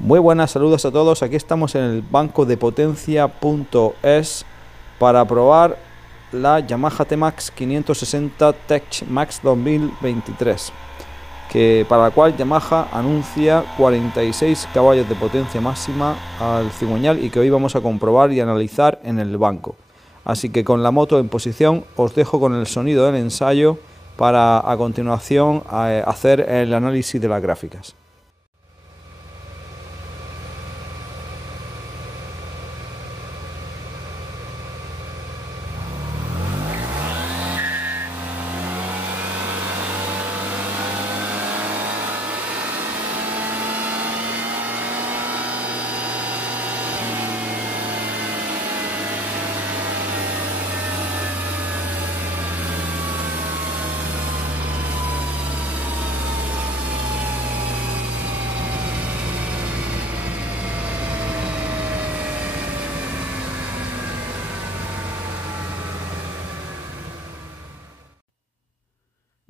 Muy buenas, saludos a todos. Aquí estamos en el banco de potencia.es para probar la Yamaha T-Max 560 Tech Max 2023, para la cual Yamaha anuncia 46 caballos de potencia máxima al cigüeñal y que hoy vamos a comprobar y analizar en el banco. Así que con la moto en posición os dejo con el sonido del ensayo para a continuación hacer el análisis de las gráficas.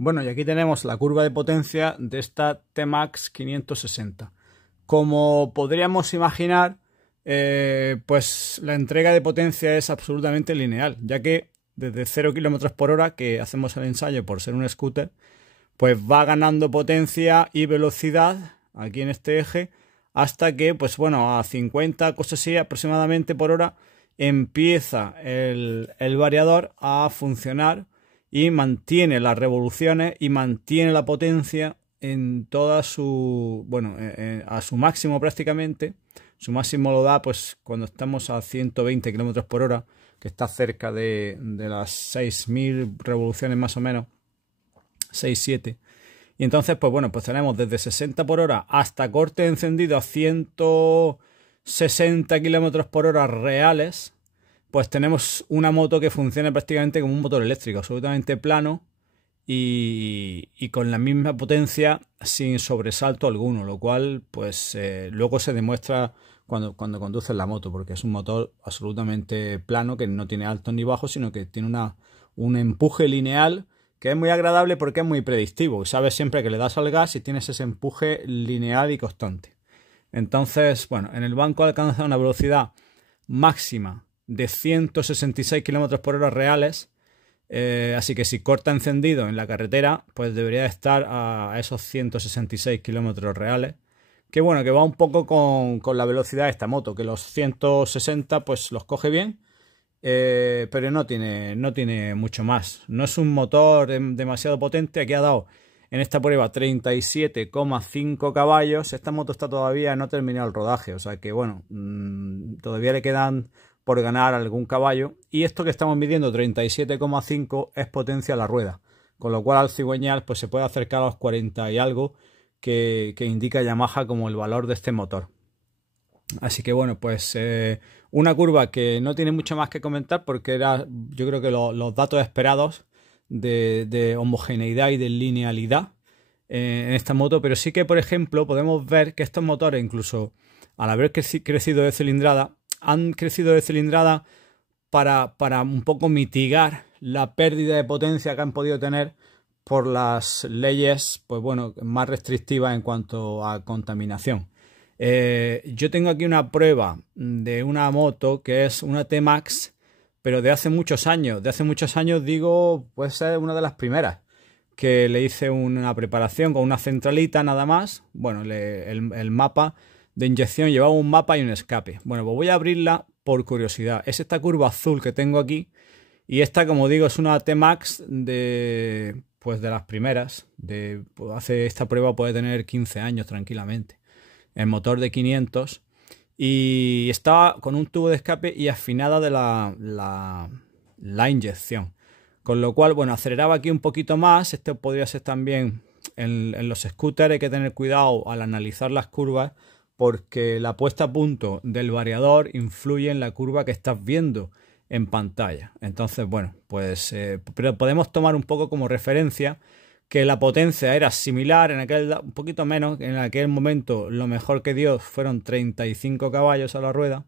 Bueno, y aquí tenemos la curva de potencia de esta T-Max 560. Como podríamos imaginar, pues la entrega de potencia es absolutamente lineal, ya que desde 0 km por hora, que hacemos el ensayo por ser un scooter, pues va ganando potencia y velocidad aquí en este eje, hasta que, pues bueno, a 50, cosas así aproximadamente por hora, empieza el variador a funcionar y mantiene las revoluciones y mantiene la potencia en toda su, bueno, a su máximo prácticamente. Su máximo lo da pues cuando estamos a 120 km por hora, que está cerca de las 6000 revoluciones más o menos, 6-7. Y entonces pues bueno, pues tenemos desde 60 por hora hasta corte encendido a 160 km por hora reales. Pues tenemos una moto que funciona prácticamente como un motor eléctrico, absolutamente plano y con la misma potencia sin sobresalto alguno, lo cual pues luego se demuestra cuando conduces la moto, porque es un motor absolutamente plano que no tiene altos ni bajos, sino que tiene un empuje lineal que es muy agradable porque es muy predictivo. Sabes siempre que le das al gas y tienes ese empuje lineal y constante. Entonces, bueno, en el banco alcanza una velocidad máxima de 166 km por hora reales, así que si corta encendido en la carretera, pues debería estar a esos 166 km reales, que bueno, que va un poco con la velocidad de esta moto, que los 160 pues los coge bien, pero no tiene mucho más. No es un motor demasiado potente. Aquí ha dado en esta prueba 37,5 caballos. Esta moto está todavía no terminado el rodaje, o sea que bueno, todavía le quedan por ganar algún caballo, y esto que estamos midiendo 37,5 es potencia a la rueda, con lo cual al cigüeñal pues se puede acercar a los 40 y algo que indica Yamaha como el valor de este motor. Así que bueno, pues una curva que no tiene mucho más que comentar, porque era, yo creo que los datos esperados de homogeneidad y de linealidad en esta moto, pero sí que por ejemplo podemos ver que estos motores, incluso al haber crecido de cilindrada, han crecido de cilindrada para un poco mitigar la pérdida de potencia que han podido tener por las leyes, pues bueno, más restrictivas en cuanto a contaminación. Yo tengo aquí una prueba de una moto que es una T-Max, pero de hace muchos años. De hace muchos años, digo, puede ser una de las primeras, que le hice una preparación con una centralita nada más. Bueno, el mapa de inyección llevaba un mapa y un escape. Bueno, pues voy a abrirla por curiosidad. Es esta curva azul que tengo aquí, y esta, como digo, es una T-Max de las primeras. Esta prueba puede tener 15 años tranquilamente. El motor de 500 y estaba con un tubo de escape y afinada de la inyección. Con lo cual, bueno, aceleraba aquí un poquito más. Esto podría ser también en los scooters. Hay que tener cuidado al analizar las curvas, porque la puesta a punto del variador influye en la curva que estás viendo en pantalla. Entonces, bueno, pues pero podemos tomar un poco como referencia que la potencia era similar, un poquito menos. En aquel momento lo mejor que dio fueron 35 caballos a la rueda,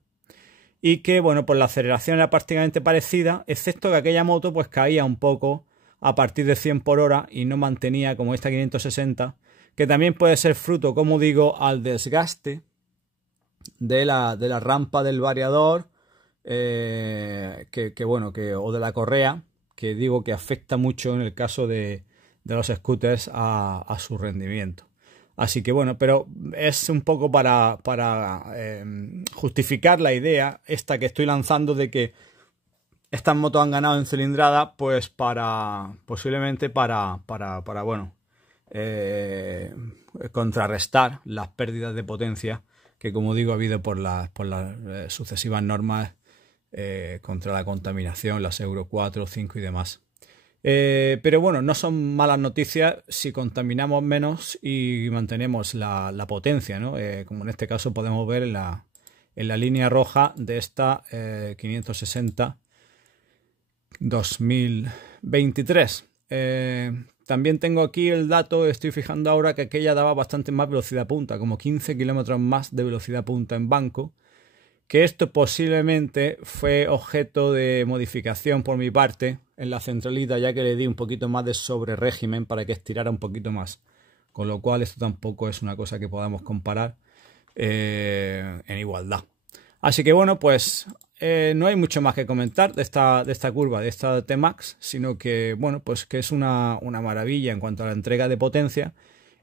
y que, bueno, pues la aceleración era prácticamente parecida, excepto que aquella moto pues caía un poco a partir de 100 por hora y no mantenía como esta 560, que también puede ser fruto, como digo, al desgaste de la rampa del variador, o de la correa, que digo que afecta mucho en el caso de los scooters a su rendimiento. Así que bueno, pero es un poco para justificar la idea esta que estoy lanzando de que estas motos han ganado en cilindrada, pues posiblemente para contrarrestar las pérdidas de potencia que, como digo, ha habido por las sucesivas normas contra la contaminación, las Euro 4, 5 y demás. Pero bueno, no son malas noticias si contaminamos menos y mantenemos la potencia, ¿no? Como en este caso podemos ver en la línea roja de esta 560 2023. También tengo aquí el dato, estoy fijando ahora que aquella daba bastante más velocidad punta, como 15 kilómetros más de velocidad punta en banco, que esto posiblemente fue objeto de modificación por mi parte en la centralita, ya que le di un poquito más de sobre régimen para que estirara un poquito más, con lo cual esto tampoco es una cosa que podamos comparar en igualdad. Así que bueno, pues no hay mucho más que comentar de esta curva, de esta T-Max, sino que bueno, pues que es una maravilla en cuanto a la entrega de potencia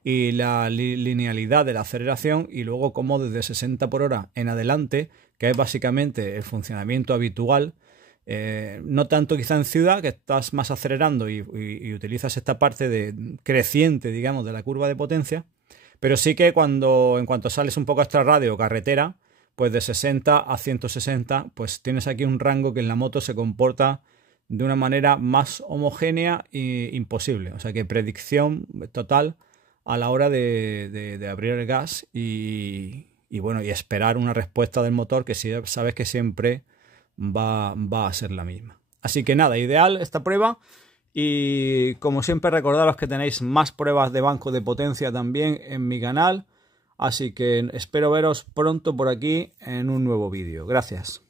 y la linealidad de la aceleración, y luego como desde 60 por hora en adelante, que es básicamente el funcionamiento habitual, no tanto quizá en ciudad, que estás más acelerando y utilizas esta parte creciente, digamos, de la curva de potencia, pero sí que en cuanto sales un poco a extrarradio o carretera, pues de 60 a 160, pues tienes aquí un rango que en la moto se comporta de una manera más homogénea e imposible. O sea que predicción total a la hora de abrir el gas y esperar una respuesta del motor que sabes que siempre va a ser la misma. Así que nada, ideal esta prueba. Y como siempre, recordaros que tenéis más pruebas de banco de potencia también en mi canal. Así que espero veros pronto por aquí en un nuevo vídeo. Gracias.